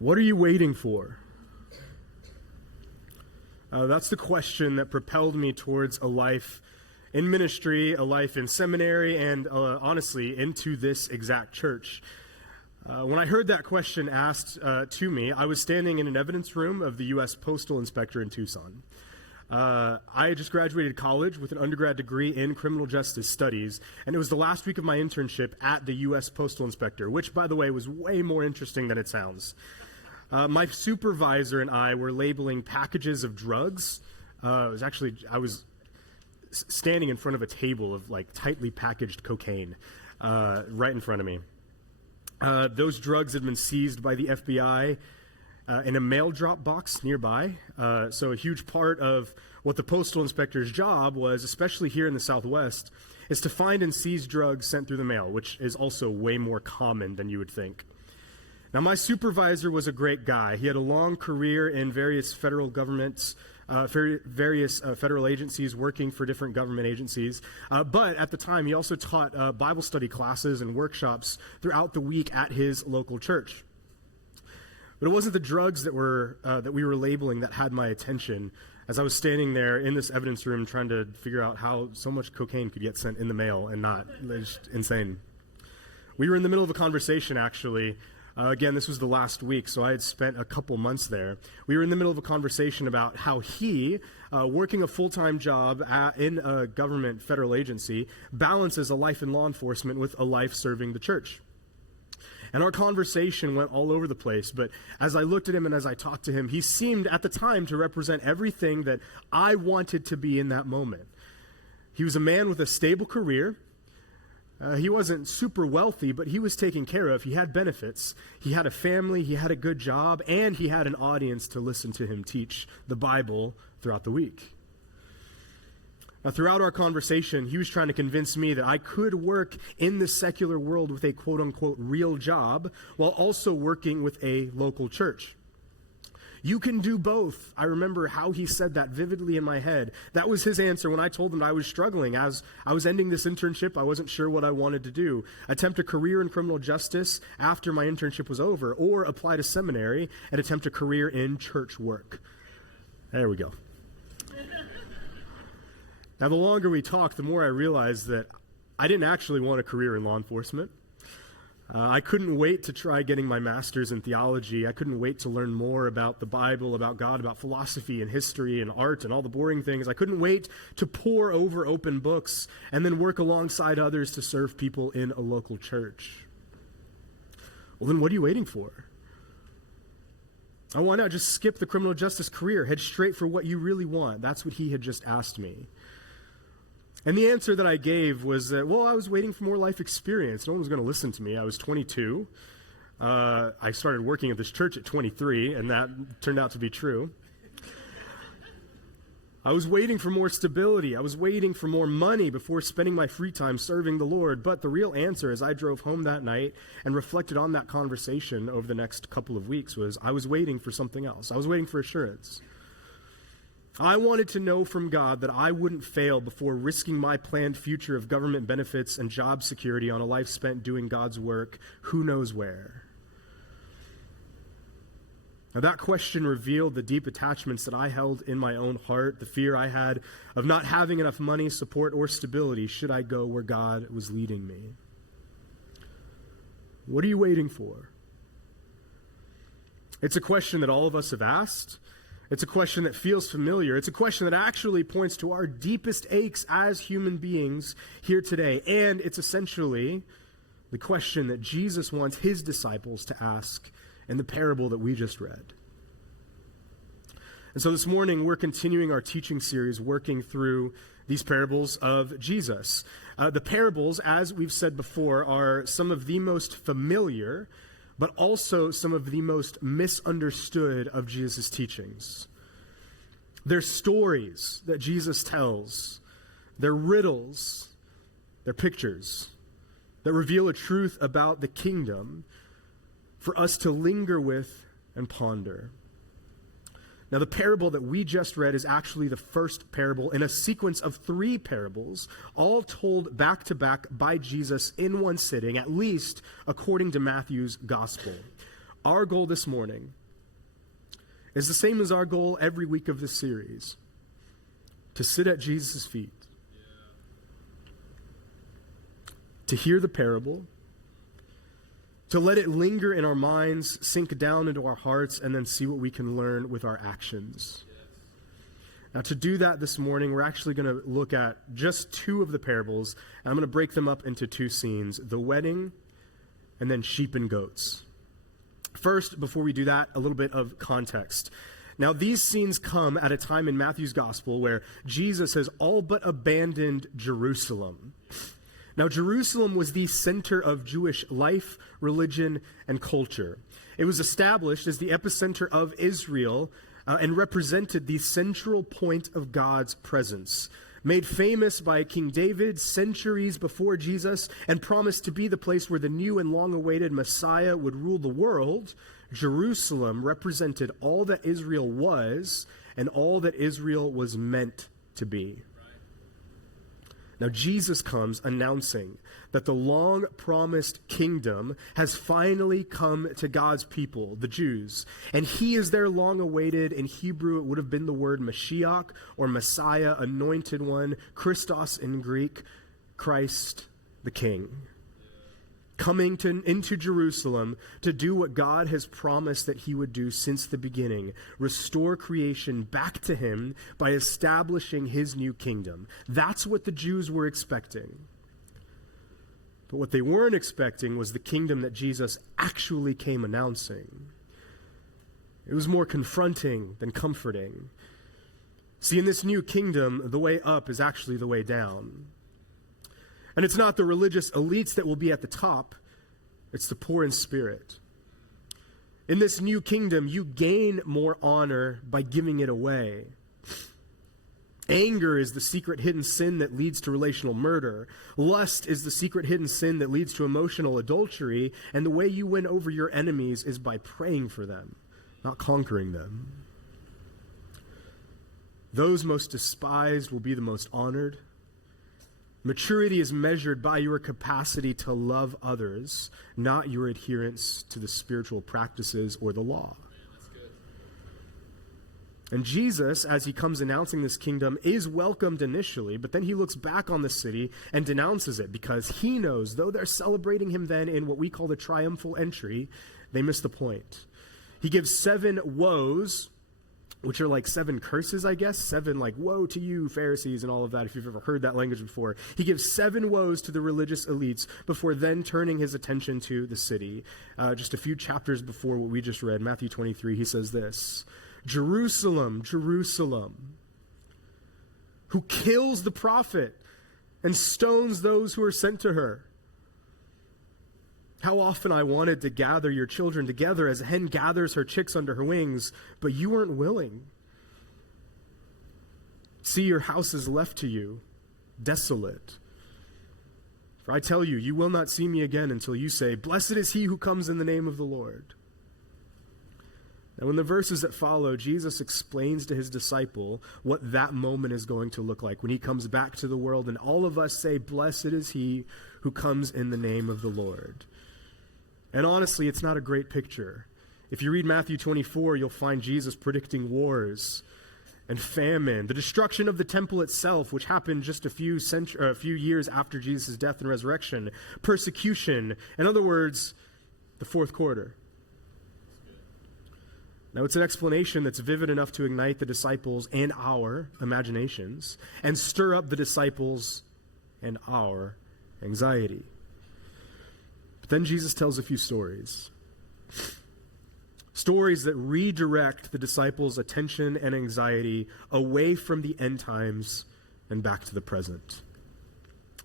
What are you waiting for? That's the question that propelled me towards a life in ministry, a life in seminary, and honestly, into this exact church. When I heard that question asked to me, I was standing in an evidence room of the U.S. Postal Inspector in Tucson. I had just graduated college with an undergrad degree in criminal justice studies, and it was the last week of my internship at the U.S. Postal Inspector, which, by the way, was way more interesting than it sounds. My supervisor and I were labeling packages of drugs. I was standing in front of a table of tightly packaged cocaine right in front of me. Those drugs had been seized by the FBI in a mail drop box nearby. So a huge part of what the postal inspector's job was, especially here in the Southwest, is to find and seize drugs sent through the mail, which is also way more common than you would think. Now, my supervisor was a great guy. He had a long career in various federal governments, various federal agencies, working for different government agencies. But at the time, he also taught Bible study classes and workshops throughout the week at his local church. But it wasn't the drugs that we were labeling that had my attention as I was standing there in this evidence room trying to figure out how so much cocaine could get sent in the mail and not. It's just insane. We were in the middle of a conversation, actually. Again, this was the last week, so I had spent a couple months there. We were in the middle of a conversation about how he, working a full-time job in a government federal agency, balances a life in law enforcement with a life serving the church. And our conversation went all over the place, but as I looked at him and as I talked to him, he seemed at the time to represent everything that I wanted to be in that moment. He was a man with a stable career. He wasn't super wealthy, but he was taken care of. He had benefits. He had a family, he had a good job, and he had an audience to listen to him teach the Bible throughout the week. Now, throughout our conversation, he was trying to convince me that I could work in the secular world with a quote-unquote real job while also working with a local church. You can do both. I remember how he said that vividly in my head. That was his answer when I told him I was struggling. As I was ending this internship, I wasn't sure what I wanted to do. Attempt a career in criminal justice after my internship was over, or apply to seminary and attempt a career in church work. There we go. Now, the longer we talked, the more I realized that I didn't actually want a career in law enforcement. I couldn't wait to try getting my master's in theology. I couldn't wait to learn more about the Bible, about God, about philosophy and history and art and all the boring things. I couldn't wait to pore over open books and then work alongside others to serve people in a local church. Well, then what are you waiting for? Why not just skip the criminal justice career, head straight for what you really want? That's what he had just asked me. And the answer that I gave was that, I was waiting for more life experience. No one was going to listen to me. I was 22. I started working at this church at 23, and that turned out to be true. I was waiting for more stability. I was waiting for more money before spending my free time serving the Lord. But the real answer, as I drove home that night and reflected on that conversation over the next couple of weeks, was I was waiting for something else. I was waiting for assurance. I wanted to know from God that I wouldn't fail before risking my planned future of government benefits and job security on a life spent doing God's work, who knows where. Now, that question revealed the deep attachments that I held in my own heart, the fear I had of not having enough money, support, or stability should I go where God was leading me. What are you waiting for? It's a question that all of us have asked. It's a question that feels familiar. It's a question that actually points to our deepest aches as human beings here today. And it's essentially the question that Jesus wants his disciples to ask in the parable that we just read. And so this morning, we're continuing our teaching series, working through these parables of Jesus. The parables, as we've said before, are some of the most familiar but also some of the most misunderstood of Jesus' teachings. They're stories that Jesus tells. They're riddles. They're pictures that reveal a truth about the kingdom for us to linger with and ponder. Now, the parable that we just read is actually the first parable in a sequence of 3 parables, all told back to back by Jesus in one sitting, at least according to Matthew's gospel. Our goal this morning is the same as our goal every week of this series, to sit at Jesus' feet, to hear the parable, to let it linger in our minds, sink down into our hearts, and then see what we can learn with our actions. Now, to do that this morning, we're actually going to look at just two of the parables, and I'm going to break them up into two scenes, the wedding and then sheep and goats. First, before we do that, a little bit of context. Now, these scenes come at a time in Matthew's gospel where Jesus has all but abandoned Jerusalem. Now, Jerusalem was the center of Jewish life, religion, and culture. It was established as the epicenter of Israel and represented the central point of God's presence. Made famous by King David centuries before Jesus and promised to be the place where the new and long-awaited Messiah would rule the world, Jerusalem represented all that Israel was and all that Israel was meant to be. Now, Jesus comes announcing that the long-promised kingdom has finally come to God's people, the Jews. And he is their long-awaited, in Hebrew it would have been the word Mashiach, or Messiah, anointed one, Christos in Greek, Christ the King. Coming into Jerusalem to do what God has promised that he would do since the beginning, restore creation back to him by establishing his new kingdom. That's what the Jews were expecting. But what they weren't expecting was the kingdom that Jesus actually came announcing. It was more confronting than comforting. See, in this new kingdom, the way up is actually the way down. And it's not the religious elites that will be at the top. It's the poor in spirit. In this new kingdom, you gain more honor by giving it away. Anger is the secret hidden sin that leads to relational murder. Lust is the secret hidden sin that leads to emotional adultery. And the way you win over your enemies is by praying for them, not conquering them. Those most despised will be the most honored. Maturity is measured by your capacity to love others, not your adherence to the spiritual practices or the law. And Jesus, as he comes announcing this kingdom, is welcomed initially, but then he looks back on the city and denounces it because he knows, though they're celebrating him then in what we call the triumphal entry, they miss the point. He gives 7 woes, which are like 7 curses, I guess. 7 like, woe to you, Pharisees, and all of that, if you've ever heard that language before. He gives 7 woes to the religious elites before then turning his attention to the city. Just a few chapters before what we just read, Matthew 23, he says this, Jerusalem, Jerusalem, who kills the prophet and stones those who are sent to her. How often I wanted to gather your children together as a hen gathers her chicks under her wings, but you weren't willing. See, your house is left to you, desolate. For I tell you, you will not see me again until you say, blessed is he who comes in the name of the Lord. Now, in the verses that follow, Jesus explains to his disciple what that moment is going to look like when he comes back to the world and all of us say, blessed is he who comes in the name of the Lord. And honestly, it's not a great picture. If you read Matthew 24, you'll find Jesus predicting wars and famine, the destruction of the temple itself, which happened just a few years after Jesus' death and resurrection, persecution, in other words, the fourth quarter. Now, it's an explanation that's vivid enough to ignite the disciples and our imaginations and stir up the disciples and our anxiety. Then Jesus tells a few stories. Stories that redirect the disciples' attention and anxiety away from the end times and back to the present.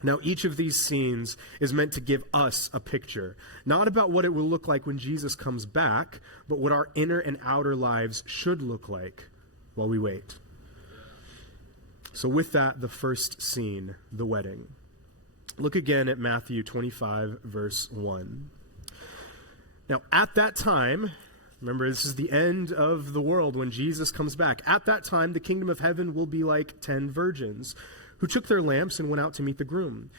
Now, each of these scenes is meant to give us a picture, not about what it will look like when Jesus comes back, but what our inner and outer lives should look like while we wait. So with that, the first scene, the wedding. Look again at Matthew 25, verse 1. Now, at that time, remember, this is the end of the world when Jesus comes back. At that time, the kingdom of heaven will be like 10 virgins who took their lamps and went out to meet the groom.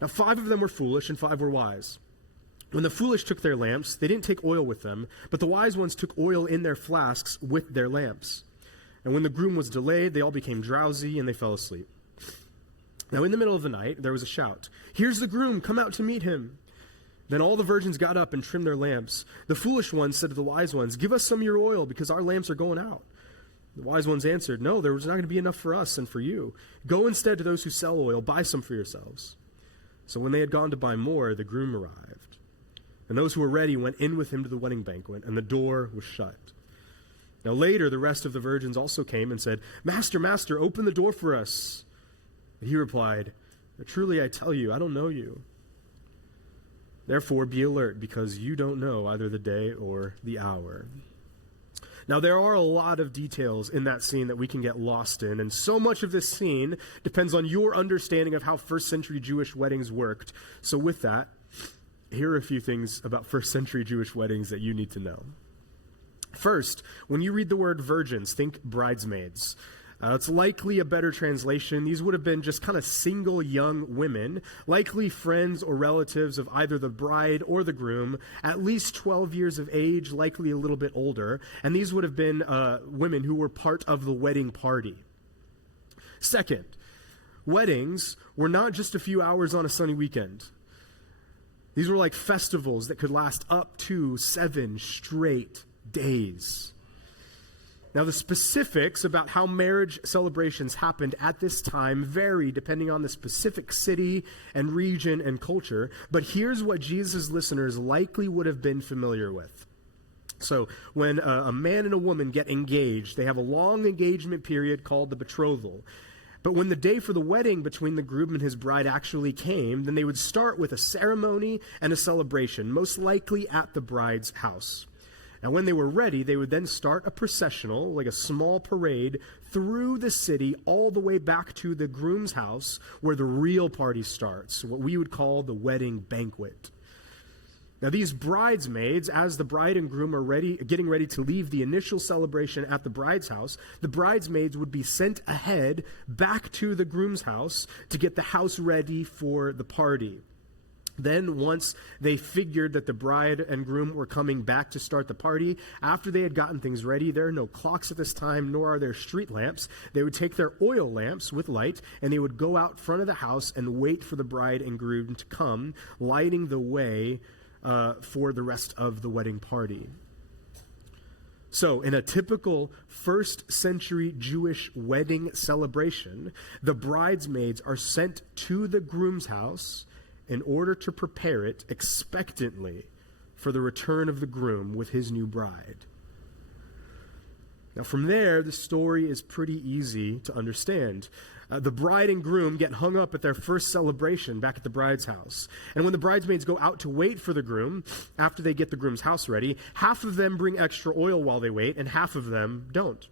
Now, 5 of them were foolish and 5 were wise. When the foolish took their lamps, they didn't take oil with them, but the wise ones took oil in their flasks with their lamps. And when the groom was delayed, they all became drowsy and they fell asleep. Now in the middle of the night, there was a shout, 'Here's the groom, come out to meet him.' Then all the virgins got up and trimmed their lamps. The foolish ones said to the wise ones, 'Give us some of your oil, because our lamps are going out.' The wise ones answered, 'No, there was not going to be enough for us and for you. Go instead to those who sell oil, buy some for yourselves.' So when they had gone to buy more, the groom arrived. And those who were ready went in with him to the wedding banquet, and the door was shut. Now later, the rest of the virgins also came and said, 'Master, Master, open the door for us.' But he replied, 'Truly I tell you, I don't know you. Therefore be alert, because you don't know either the day or the hour.'" Now there are a lot of details in that scene that we can get lost in, and so much of this scene depends on your understanding of how first century Jewish weddings worked. So with that, here are a few things about first century Jewish weddings that you need to know. First, when you read the word virgins, think bridesmaids. It's likely a better translation. These would have been just kind of single young women, likely friends or relatives of either the bride or the groom, at least 12 years of age, likely a little bit older. And these would have been women who were part of the wedding party. Second, weddings were not just a few hours on a sunny weekend. These were like festivals that could last up to 7 straight days. Now, the specifics about how marriage celebrations happened at this time vary depending on the specific city and region and culture, but here's what Jesus' listeners likely would have been familiar with. So, when a man and a woman get engaged, they have a long engagement period called the betrothal. But when the day for the wedding between the groom and his bride actually came, then they would start with a ceremony and a celebration, most likely at the bride's house. Now, when they were ready, they would then start a processional, like a small parade, through the city all the way back to the groom's house where the real party starts, what we would call the wedding banquet. Now, these bridesmaids, as the bride and groom are getting ready to leave the initial celebration at the bride's house, the bridesmaids would be sent ahead back to the groom's house to get the house ready for the party. Then, once they figured that the bride and groom were coming back to start the party, after they had gotten things ready, there are no clocks at this time, nor are there street lamps. They would take their oil lamps with light, and they would go out front of the house and wait for the bride and groom to come, lighting the way for the rest of the wedding party. So, in a typical first century Jewish wedding celebration, the bridesmaids are sent to the groom's house in order to prepare it expectantly for the return of the groom with his new bride. Now, from there, the story is pretty easy to understand. The bride and groom get hung up at their first celebration back at the bride's house. And when the bridesmaids go out to wait for the groom, after they get the groom's house ready, half of them bring extra oil while they wait, and half of them don't.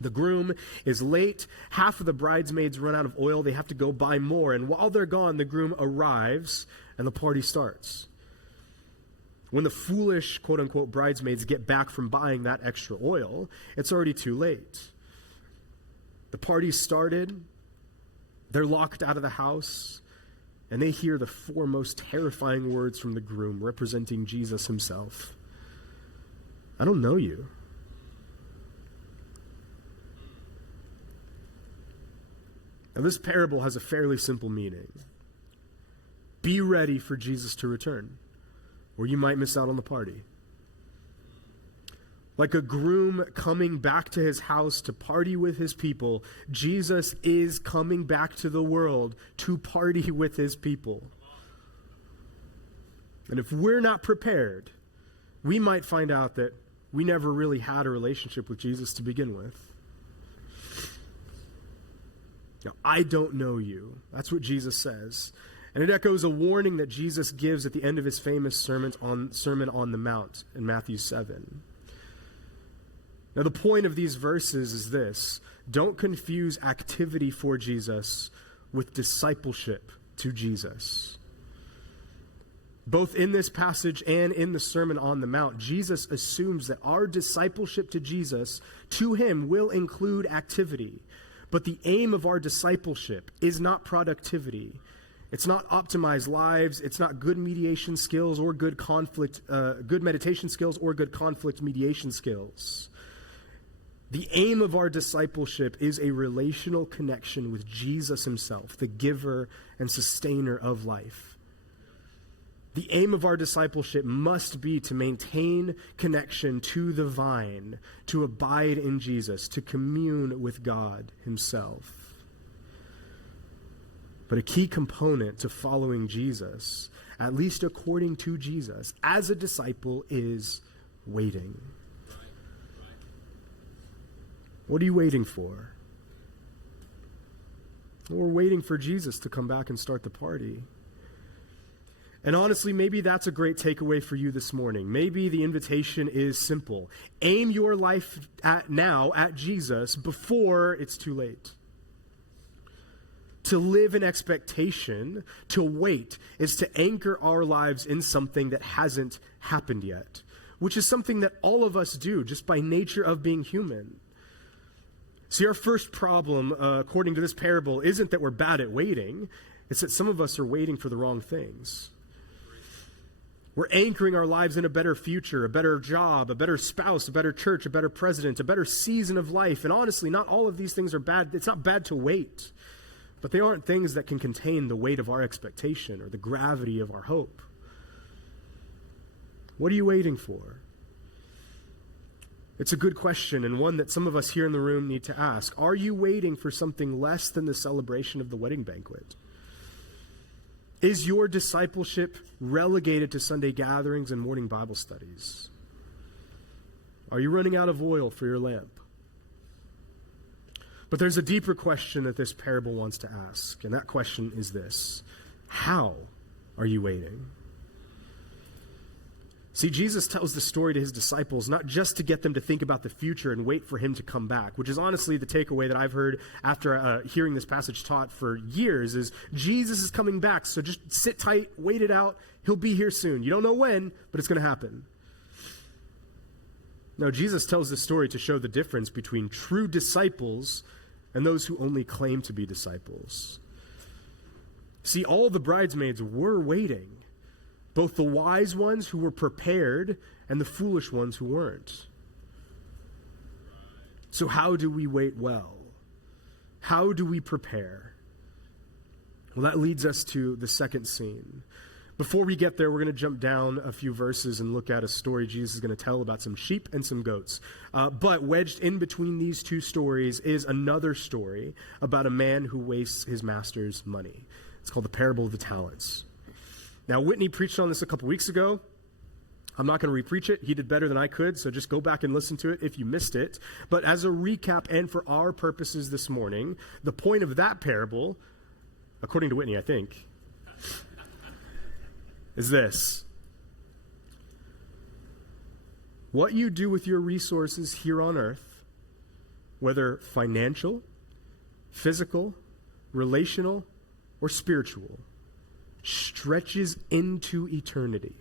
The groom is late. Half of the bridesmaids run out of oil. They have to go buy more. And while they're gone, the groom arrives and the party starts. When the foolish, quote-unquote, bridesmaids get back from buying that extra oil, it's already too late. The party's started. They're locked out of the house. And they hear the 4 most terrifying words from the groom, representing Jesus himself. "I don't know you." Now, this parable has a fairly simple meaning. Be ready for Jesus to return, or you might miss out on the party. Like a groom coming back to his house to party with his people, Jesus is coming back to the world to party with his people. And if we're not prepared, we might find out that we never really had a relationship with Jesus to begin with. Now, I don't know you. That's what Jesus says. And it echoes a warning that Jesus gives at the end of his famous Sermon on the Mount in Matthew 7. Now, the point of these verses is this: don't confuse activity for Jesus with discipleship to Jesus. Both in this passage and in the Sermon on the Mount, Jesus assumes that our discipleship to Jesus, to him, will include activity. But the aim of our discipleship is not productivity. It's not optimized lives. It's not good mediation skills or good meditation skills or good conflict mediation skills. The aim of our discipleship is a relational connection with Jesus himself, the giver and sustainer of life. The aim of our discipleship must be to maintain connection to the vine, to abide in Jesus, to commune with God himself. But a key component to following Jesus, at least according to Jesus, as a disciple, is waiting. What are you waiting for? Well, we're waiting for Jesus to come back and start the party. And honestly, maybe that's a great takeaway for you this morning. Maybe the invitation is simple. Aim your life now at Jesus before it's too late. To live in expectation, to wait, is to anchor our lives in something that hasn't happened yet, which is something that all of us do just by nature of being human. See, our first problem, according to this parable, isn't that we're bad at waiting. It's that some of us are waiting for the wrong things. We're anchoring our lives in a better future, a better job, a better spouse, a better church, a better president, a better season of life. And honestly, not all of these things are bad. It's not bad to wait. But they aren't things that can contain the weight of our expectation or the gravity of our hope. What are you waiting for? It's a good question, and one that some of us here in the room need to ask. Are you waiting for something less than the celebration of the wedding banquet? Is your discipleship relegated to Sunday gatherings and morning Bible studies? Are you running out of oil for your lamp? But there's a deeper question that this parable wants to ask, and that question is this: how are you waiting? See, Jesus tells the story to his disciples not just to get them to think about the future and wait for him to come back, which is honestly the takeaway that I've heard after hearing this passage taught for years, is Jesus is coming back, so just sit tight, wait it out. He'll be here soon. You don't know when, but it's going to happen. No, Jesus tells this story to show the difference between true disciples and those who only claim to be disciples. See, all the bridesmaids were waiting. Both the wise ones who were prepared and the foolish ones who weren't. So how do we wait well? How do we prepare? Well, that leads us to the second scene. Before we get there, we're going to jump down a few verses and look at a story Jesus is going to tell about some sheep and some goats. But wedged in between these two stories is another story about a man who wastes his master's money. It's called the parable of the talents. Now, Whitney preached on this a couple weeks ago. I'm not going to repreach it. He did better than I could, so just go back and listen to it if you missed it. But as a recap and for our purposes this morning, the point of that parable, according to Whitney, I think, is this: what you do with your resources here on earth, whether financial, physical, relational, or spiritual, stretches into eternity.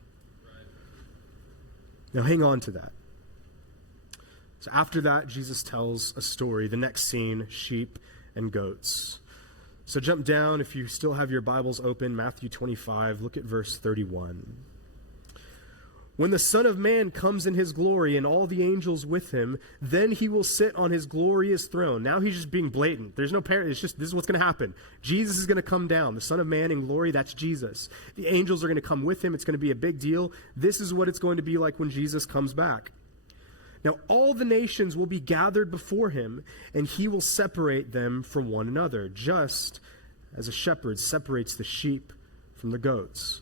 Now hang on to that. So after that, Jesus tells a story. The next scene, sheep and goats. So jump down, if you still have your Bibles open, Matthew 25, look at verse 31. When the Son of Man comes in his glory and all the angels with him, then he will sit on his glorious throne. Now he's just being blatant. There's no parent. It's just, this is what's going to happen. Jesus is going to come down. The Son of Man in glory, that's Jesus. The angels are going to come with him. It's going to be a big deal. This is what it's going to be like when Jesus comes back. Now all the nations will be gathered before him, and he will separate them from one another, just as a shepherd separates the sheep from the goats.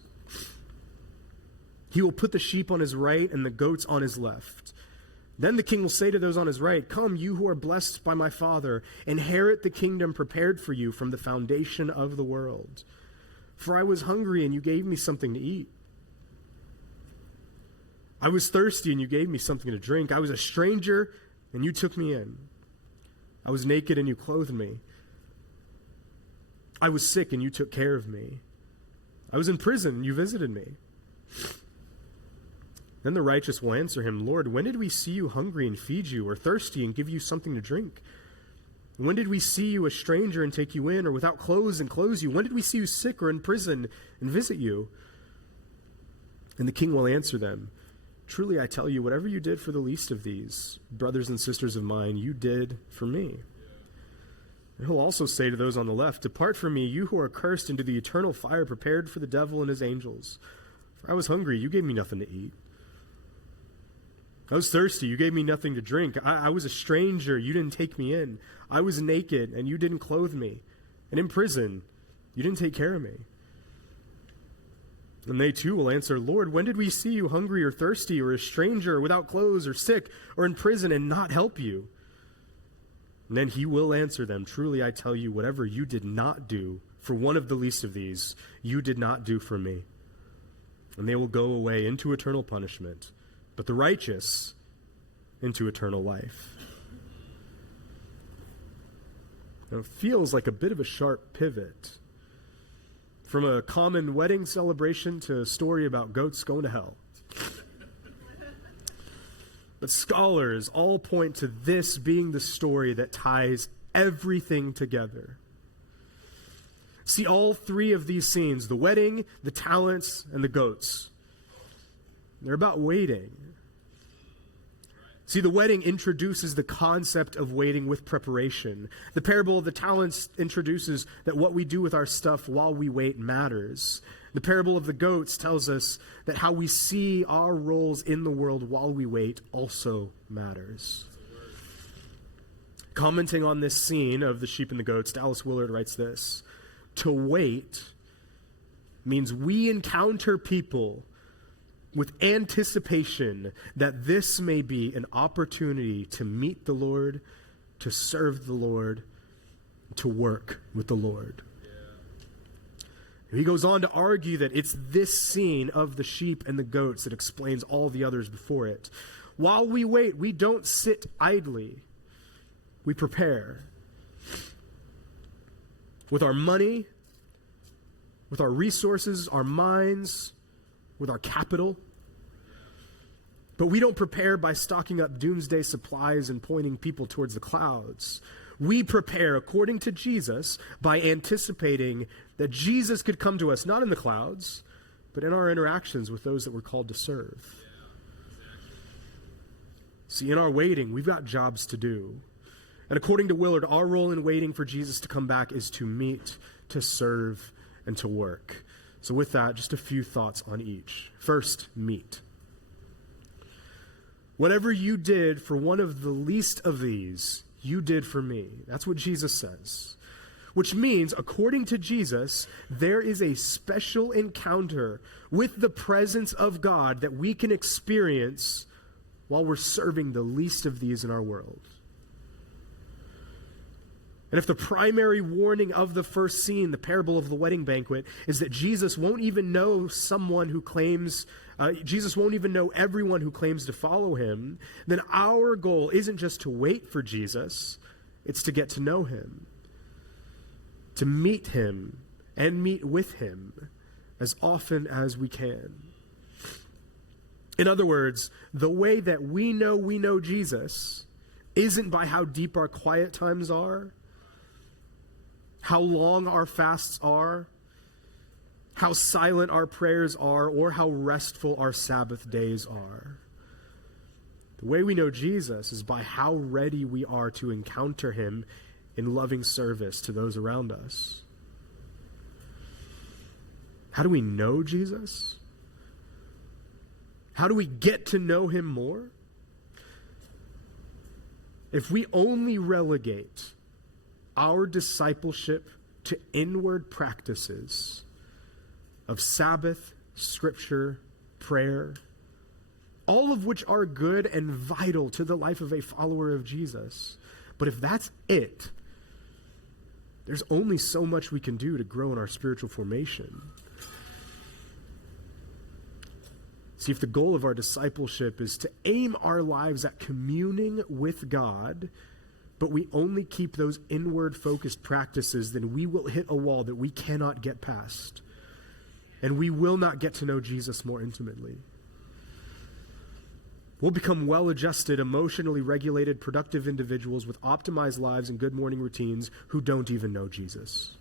He will put the sheep on his right and the goats on his left. Then the king will say to those on his right, "Come, you who are blessed by my Father, inherit the kingdom prepared for you from the foundation of the world. For I was hungry, and you gave me something to eat. I was thirsty, and you gave me something to drink. I was a stranger, and you took me in. I was naked, and you clothed me. I was sick, and you took care of me. I was in prison, and you visited me." Then the righteous will answer him, "Lord, when did we see you hungry and feed you, or thirsty and give you something to drink? When did we see you a stranger and take you in, or without clothes and clothe you? When did we see you sick or in prison and visit you?" And the king will answer them, "Truly I tell you, whatever you did for the least of these, brothers and sisters of mine, you did for me." And he'll also say to those on the left, "Depart from me, you who are cursed, into the eternal fire prepared for the devil and his angels. For I was hungry, you gave me nothing to eat. I was thirsty, you gave me nothing to drink. I was a stranger, you didn't take me in. I was naked, and you didn't clothe me. And in prison, you didn't take care of me." And they too will answer, "Lord, when did we see you hungry or thirsty or a stranger or without clothes or sick or in prison and not help you?" And then he will answer them, "Truly I tell you, whatever you did not do for one of the least of these, you did not do for me." And they will go away into eternal punishment, but the righteous into eternal life. Now, it feels like a bit of a sharp pivot from a common wedding celebration to a story about goats going to hell. But scholars all point to this being the story that ties everything together. See, all three of these scenes, the wedding, the talents, and the goats, they're about waiting. See, the wedding introduces the concept of waiting with preparation. The parable of the talents introduces that what we do with our stuff while we wait matters. The parable of the goats tells us that how we see our roles in the world while we wait also matters. Commenting on this scene of the sheep and the goats, Dallas Willard writes this: "To wait means we encounter people with anticipation that this may be an opportunity to meet the Lord, to serve the Lord, to work with the Lord." Yeah. He goes on to argue that it's this scene of the sheep and the goats that explains all the others before it. While we wait, we don't sit idly. We prepare. With our money, with our resources, our minds, with our capital. But we don't prepare by stocking up doomsday supplies and pointing people towards the clouds. We prepare, according to Jesus, by anticipating that Jesus could come to us, not in the clouds, but in our interactions with those that we're called to serve. See, in our waiting, we've got jobs to do. And according to Willard, our role in waiting for Jesus to come back is to meet, to serve, and to work. So with that, just a few thoughts on each. First, meet. Whatever you did for one of the least of these, you did for me. That's what Jesus says. Which means, according to Jesus, there is a special encounter with the presence of God that we can experience while we're serving the least of these in our world. And if the primary warning of the first scene, the parable of the wedding banquet, is that Jesus won't even know everyone who claims to follow him, then our goal isn't just to wait for Jesus, it's to get to know him, to meet him and meet with him as often as we can. In other words, the way that we know Jesus isn't by how deep our quiet times are, how long our fasts are, how silent our prayers are, or how restful our Sabbath days are. The way we know Jesus is by how ready we are to encounter him in loving service to those around us. How do we know Jesus? How do we get to know him more? If we only relegate our discipleship to inward practices of Sabbath, Scripture, prayer, all of which are good and vital to the life of a follower of Jesus. But if that's it, there's only so much we can do to grow in our spiritual formation. See, if the goal of our discipleship is to aim our lives at communing with God, but we only keep those inward-focused practices, then we will hit a wall that we cannot get past. And we will not get to know Jesus more intimately. We'll become well-adjusted, emotionally regulated, productive individuals with optimized lives and good morning routines who don't even know Jesus.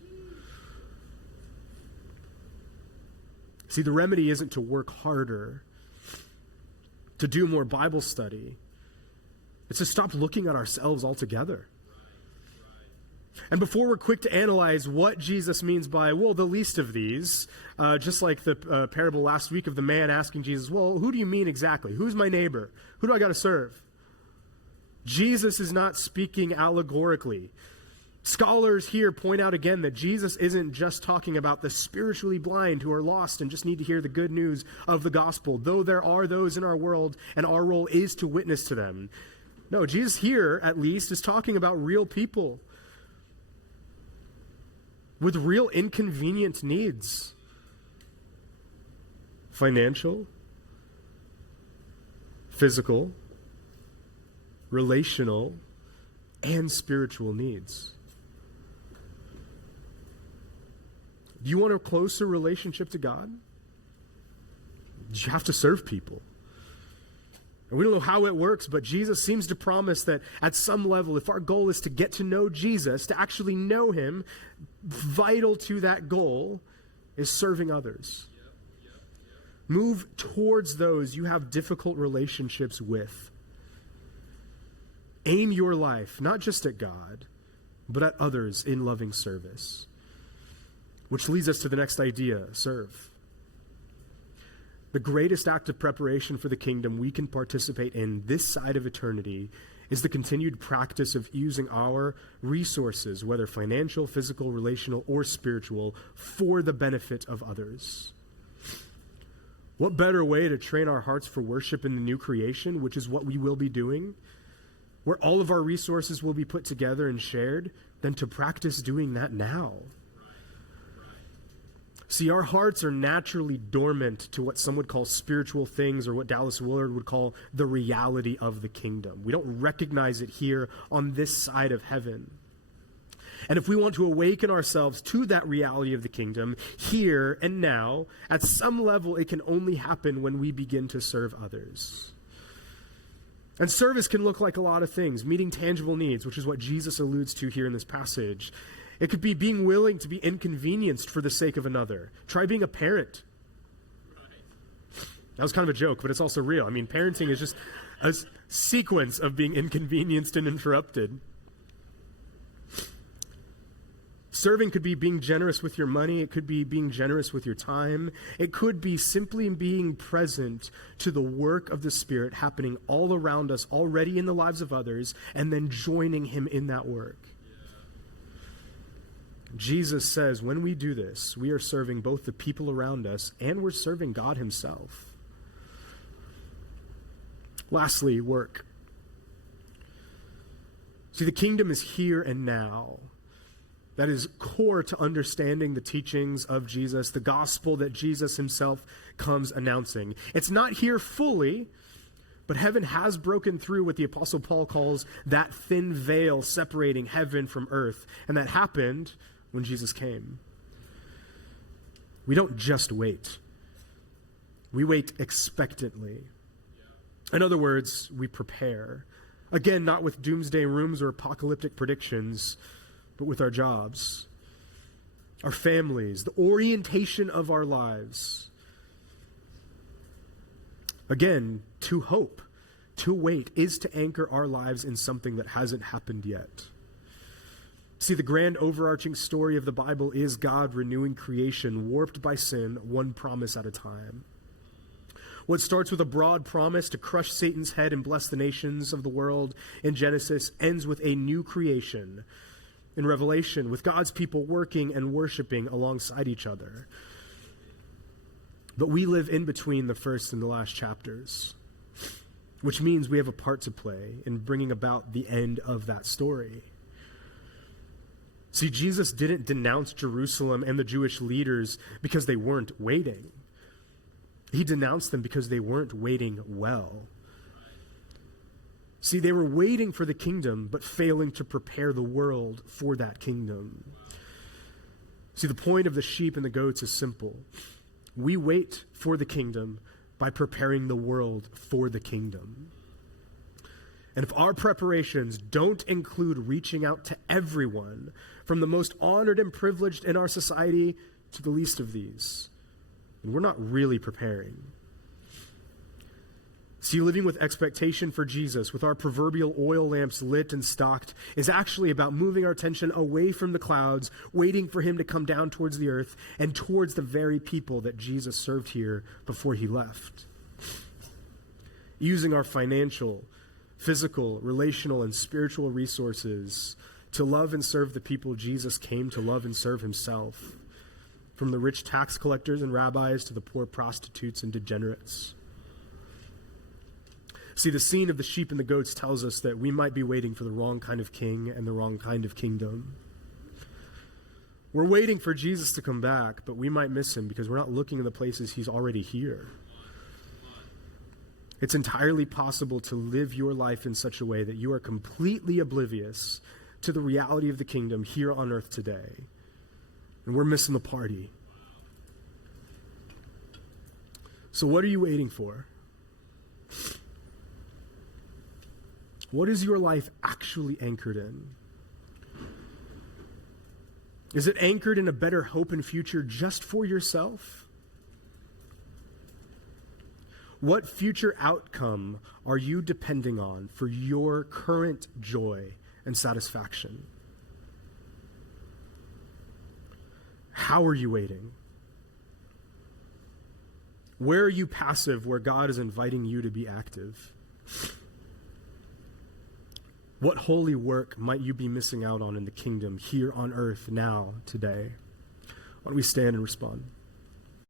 See, the remedy isn't to work harder, to do more Bible study. It's to stop looking at ourselves altogether. And before we're quick to analyze what Jesus means by, well, the least of these, just like the parable last week of the man asking Jesus, well, who do you mean exactly? Who's my neighbor? Who do I got to serve? Jesus is not speaking allegorically. Scholars here point out again that Jesus isn't just talking about the spiritually blind who are lost and just need to hear the good news of the gospel, though there are those in our world and our role is to witness to them. No, Jesus here, at least, is talking about real people with real inconvenient needs. Financial, physical, relational, and spiritual needs. Do you want a closer relationship to God? You have to serve people. And we don't know how it works, but Jesus seems to promise that at some level, if our goal is to get to know Jesus, to actually know him, vital to that goal is serving others. Move towards those you have difficult relationships with. Aim your life, not just at God, but at others in loving service. Which leads us to the next idea, serve. The greatest act of preparation for the kingdom we can participate in this side of eternity is the continued practice of using our resources, whether financial, physical, relational, or spiritual, for the benefit of others. What better way to train our hearts for worship in the new creation, which is what we will be doing, where all of our resources will be put together and shared, than to practice doing that now? See, our hearts are naturally dormant to what some would call spiritual things, or what Dallas Willard would call the reality of the kingdom. We don't recognize it here on this side of heaven. And if we want to awaken ourselves to that reality of the kingdom here and now, at some level it can only happen when we begin to serve others. And service can look like a lot of things. Meeting tangible needs, which is what Jesus alludes to here in this passage. It could be being willing to be inconvenienced for the sake of another. Try being a parent. That was kind of a joke, but it's also real. I mean, parenting is just a sequence of being inconvenienced and interrupted. Serving could be being generous with your money. It could be being generous with your time. It could be simply being present to the work of the Spirit happening all around us, already in the lives of others, and then joining him in that work. Jesus says when we do this, we are serving both the people around us and we're serving God himself. Lastly, work. See, the kingdom is here and now. That is core to understanding the teachings of Jesus, the gospel that Jesus himself comes announcing. It's not here fully, but heaven has broken through what the Apostle Paul calls that thin veil separating heaven from earth. And that happened when Jesus came. We don't just wait. We wait expectantly. In other words, we prepare. Again, not with doomsday rooms or apocalyptic predictions, but with our jobs, our families, the orientation of our lives. Again, to hope, to wait, is to anchor our lives in something that hasn't happened yet. See, the grand overarching story of the Bible is God renewing creation, warped by sin, one promise at a time. What starts with a broad promise to crush Satan's head and bless the nations of the world in Genesis ends with a new creation in Revelation, with God's people working and worshiping alongside each other. But we live in between the first and the last chapters, which means we have a part to play in bringing about the end of that story. See, Jesus didn't denounce Jerusalem and the Jewish leaders because they weren't waiting. He denounced them because they weren't waiting well. See, they were waiting for the kingdom, but failing to prepare the world for that kingdom. See, the point of the sheep and the goats is simple. We wait for the kingdom, by preparing the world for the kingdom. And if our preparations don't include reaching out to everyone, from the most honored and privileged in our society to the least of these, then we're not really preparing. See, living with expectation for Jesus, with our proverbial oil lamps lit and stocked, is actually about moving our attention away from the clouds, waiting for him to come down towards the earth and towards the very people that Jesus served here before he left. Using our financial, physical, relational, and spiritual resources to love and serve the people Jesus came to love and serve himself, from the rich tax collectors and rabbis to the poor prostitutes and degenerates. See, the scene of the sheep and the goats tells us that we might be waiting for the wrong kind of king and the wrong kind of kingdom. We're waiting for Jesus to come back, but we might miss him because we're not looking in the places he's already here. It's entirely possible to live your life in such a way that you are completely oblivious to the reality of the kingdom here on earth today. And we're missing the party. So what are you waiting for? What is your life actually anchored in? Is it anchored in a better hope and future just for yourself? What future outcome are you depending on for your current joy and satisfaction? How are you waiting? Where are you passive where God is inviting you to be active? What holy work might you be missing out on in the kingdom here on earth now, today? Why don't we stand and respond?